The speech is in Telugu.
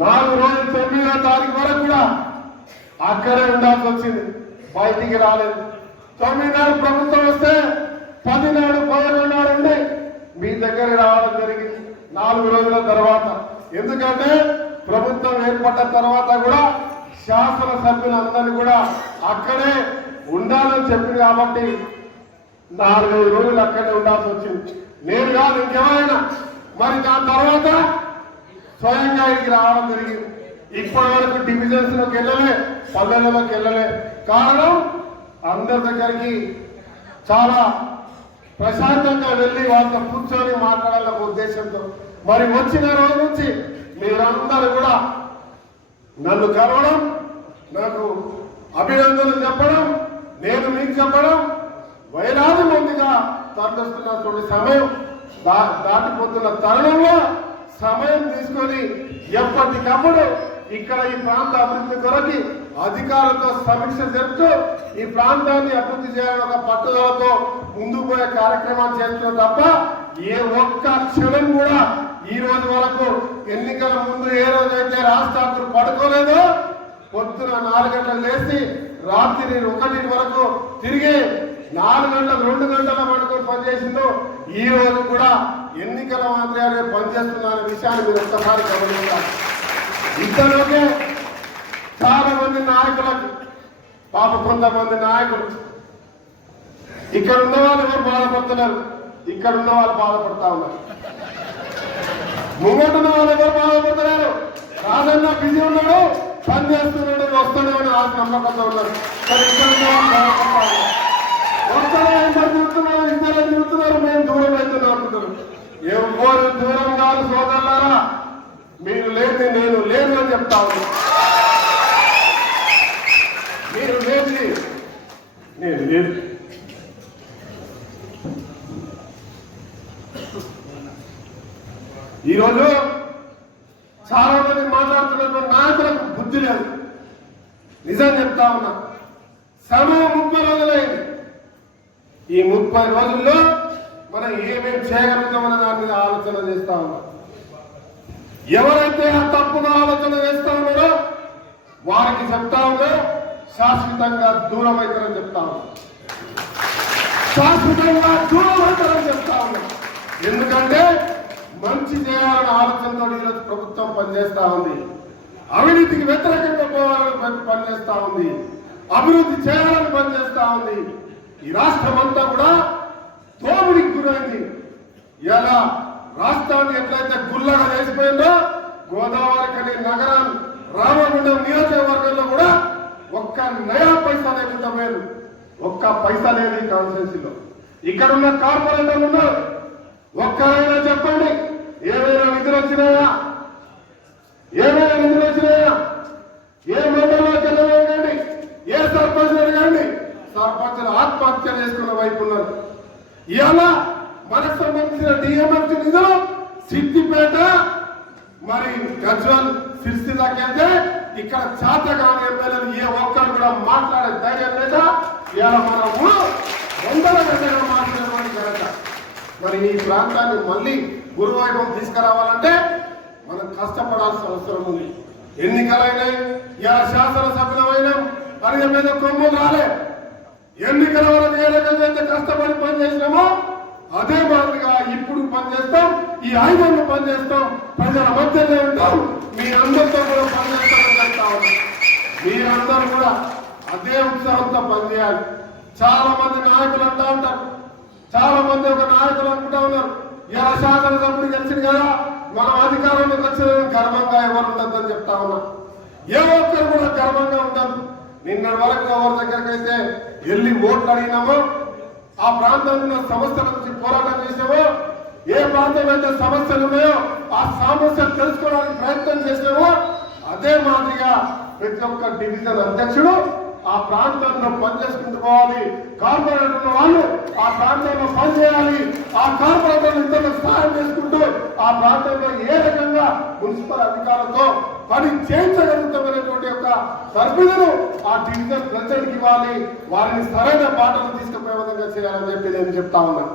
నాలుగు రోజులు తొమ్మిదో తారీఖు వరకు కూడా అక్కడే ఉండాల్సి వచ్చింది. బయటికి రాలేదు. తొమ్మిది నాడు ప్రభుత్వం వస్తే పది నాడు పదకొండు నాడు ఉండి మీ దగ్గర రావడం జరిగింది. నాలుగు రోజుల తర్వాత. ఎందుకంటే ప్రభుత్వం ఏర్పడ్డ తర్వాత కూడా శాసన సభ్యులందరినీ కూడా అక్కడే ఉండాలని చెప్పింది కాబట్టి నాలుగైదు రోజులు అక్కడే ఉండాల్సి వచ్చింది. నేను కాదు ఇంకేమైనా. మరి దాని తర్వాత స్వయంగా ఇక్కడికి రావడం జరిగింది. ఇప్పటి వరకు డివిజన్స్లోకి వెళ్ళలే పల్లెలలోకి వెళ్ళలే. కారణం అందరి దగ్గరికి చాలా ప్రశాంతంగా వెళ్ళి వాళ్ళతో కూర్చొని మాట్లాడాలన్న ఉద్దేశంతో. మరి వచ్చిన రోజు నుంచి మీరందరూ కూడా నన్ను కలవడం నాకు అభినందనలు చెప్పడం నేను మీకు చెప్పడం తరలిస్తున్నటువంటి సమయం దా- దాటిపోతున్న తరుణంలో సమయం తీసుకొని ఎప్పటికప్పుడు ఇక్కడ ఈ ప్రాంత అభివృద్ధి కొరకి అధికారులతో సమీక్ష జరుపుతూ ఈ ప్రాంతాన్ని అభివృద్ధి చేయాలని ఒక పట్టుదలతో ముందుకు పోయే కార్యక్రమాలు చేస్తున్నాం తప్ప ఏ ఒక్క క్షణం కూడా ఈ రోజు వరకు ఎన్నికల ముందు ఏ రోజైతే రాష్ట్రాలు పడుకోలేదో పొద్దున నాలుగు గంటలు లేచి రాత్రి ఒకటి వరకు తిరిగి నాలుగు గంటలు రెండు గంటల పడుకొని పనిచేసిందో ఈ రోజు కూడా ఎన్నికల మాత్రమే పనిచేస్తున్న విషయాన్ని మీరు ఒక్కసారి గమనించాలి. ఇంతలోకే చాలా మంది నాయకులకు పాప కొంతమంది నాయకులు ఇక్కడ ఉన్న వాళ్ళు ఎవరు బాధపడుతున్నారు. ఇక్కడ ఉన్న వాళ్ళు బాధపడతా ఉన్నారు. ముంగటున్న వాళ్ళు ఎవరు బాధపడుతున్నారు. రాజన్న బిజీ ఉన్నాడు పని చేస్తున్నాడు వస్తాడు అని ఆ నమ్మకంతో ఉన్నారు. కానీ ఇక్కడ ఉన్న వాళ్ళు బాధపడతా ఉన్నారు. వస్తారా ఇద్దరు తిరుగుతున్నారు ఇద్దరు తిరుగుతున్నారు మేము దూరం అవుతున్నాం అంటున్నారు. ఎవరు దూరం కాదు సోదరులారా. మీరు లేని నేను లేను అని చెప్తా మీరు లేని నేను లేదు ఈరోజు చాలా మంది మాట్లాడుతున్నటువంటి నాయకులకు బుద్ధి లేదు. నిజం చెప్తా ఉన్నా. సమయం ముప్పై రోజులైంది. ఈ ముప్పై రోజుల్లో మనం ఏమేమి చేయగలుగుతామన్న దాని మీద ఆలోచన చేస్తా ఉన్నాం. ఎవరైతే ఆ తప్పుగా ఆలోచన చేస్తా ఉన్నారో వారికి చెప్తా ఉన్నా శాశ్వతంగా దూరం అవుతారని చెప్తా ఉన్నా. శాశ్వతంగా దూరం అవుతారని చెప్తా ఉన్నా. ఎందుకంటే మంచి చేయాలన్న ఆలోచనతో ఈరోజు ప్రభుత్వం పనిచేస్తా ఉంది. అవినీతికి వ్యతిరేకంగా పోవాలని పనిచేస్తా ఉంది. అభివృద్ధి చేయాలని పనిచేస్తా ఉంది. ఈ రాష్ట్రం అంతా కూడా దోపిడికి గురైంది. ఇలా రాష్ట్రాన్ని ఎట్లయితే గుల్లగా వేసిపోయిందో గోదావరి కని నగరం రామగుండం నియోజకవర్గంలో కూడా ఒక్క నయా పైసా లేకుండా పోయారు. ఒక్క పైసా లేదు ఈ కాన్స్టిట్యూన్సీలో. ఇక్కడ ఉన్న కార్పొరేటర్లు ఉన్నారు. ఒక్కరైనా చెప్పండి ఏమైనా నిధులు వచ్చినాయా? ఏమైనా నిధులు వచ్చినాయా? ఏమైనా ఆత్మహత్య చేసుకున్న వైపు ఉన్నారు. ఇవాళ మనకు సంబంధించిన డిఎంఎఫ్ నిధులు సిద్దిపేట మరి గజ్వల్ సిరిసిల్లకి వెళ్తే ఇక్కడ చాతగాని ఎమ్మెల్యేలు ఏ ఒక్కరు కూడా మాట్లాడే ధైర్యం లేదా? ఇవాళ మనము వందల గంటగా మాట్లాడమని కనుక మరి ఈ ప్రాంతాన్ని మళ్ళీ గురువైభవం తీసుకురావాలంటే మనం కష్టపడాల్సిన అవసరం ఉంది. ఎన్నికలైనాయి ఇలా శాసనసభ్యులమైనాం అని మీద కొమ్ము రాలే. ఎన్నికల వరకు ఏ రకంగా కష్టపడి పనిచేసినామో అదే మాదిరిగా ఇప్పుడు పనిచేస్తాం ఈ ఐదేళ్ళు పనిచేస్తాం ప్రజల మధ్యనే ఉంటాం మీ అందరితో కూడా పనిచేస్తామని చెప్తా ఉన్నాం. మీరందరూ కూడా అదే ఉత్సాహంతో పనిచేయాలి. చాలా మంది నాయకులు అంటా ఉంటారు. చాలా మంది ఒక నాయకులు అనుకుంటా ఉన్నారు. ఇలా శాసనసభ్యుడు గెలిచింది కదా మనం అధికారంలోకి వచ్చిన గర్వంగా ఎవరు ఉండద్దని చెప్తా ఉన్నా. ఏ ఒక్కరు కూడా గర్వంగా ఉండదు నిన్న వరకు ఎవరి దగ్గరికి అయితే వెళ్ళి ఓట్లు అడిగినామో ఆ ప్రాంతంలో ఉన్న సమస్యల గురించి పోరాటం చేసామో ఏ ప్రాంతం అయితే సమస్యలు ఉన్నాయో ఆ సమస్యలు తెలుసుకోవడానికి ప్రయత్నం చేసామో అదే మాదిరిగా ప్రతి ఒక్క డివిజన్ అధ్యక్షుడు ఆ ప్రాంతంలో పనిచేసుకుంటూ పోవాలి. కార్పొరేటర్ ఉన్న వాళ్ళు ఆ ప్రాంతంలో పనిచేయాలి. ఆ కార్పొరేటర్ ఇద్దరు సహాయం చేసుకుంటూ ఆ ప్రాంతంలో ఏ రకంగా మున్సిపల్ అధికారులతో పని చేయించగలుగుతామనేటువంటి యొక్క ఆ డివిజన్ ప్రెసిడెంట్కి ఇవ్వాలి. వారిని సరైన పాటలు తీసుకుపోయే విధంగా చేయాలని చెప్పి నేను చెప్తా ఉన్నాను